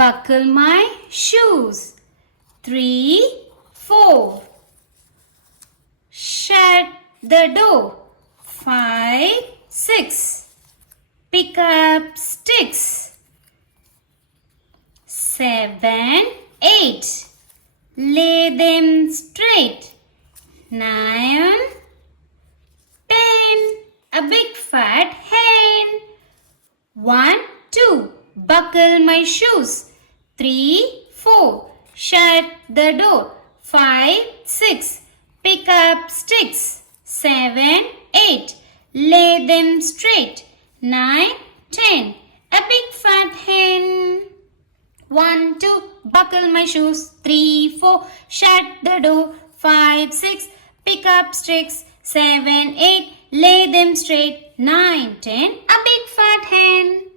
buckle my shoes. 3, 4. Shut the door. 5, 6. Pick up sticks. 7, 8. Lay them straight. 9, 10. A big fat hen. 1, 2. Buckle my shoes. 3, 4. Shut the door. 5, 6. Pick up sticks. 7, 8. Lay them straight. 9, 10. A big fat hen. 1, 2. Buckle my shoes. 3, 4. Shut the door. 5, 6. Pick up sticks. 7, 8. Lay them straight. 9, 10. A big fat hen.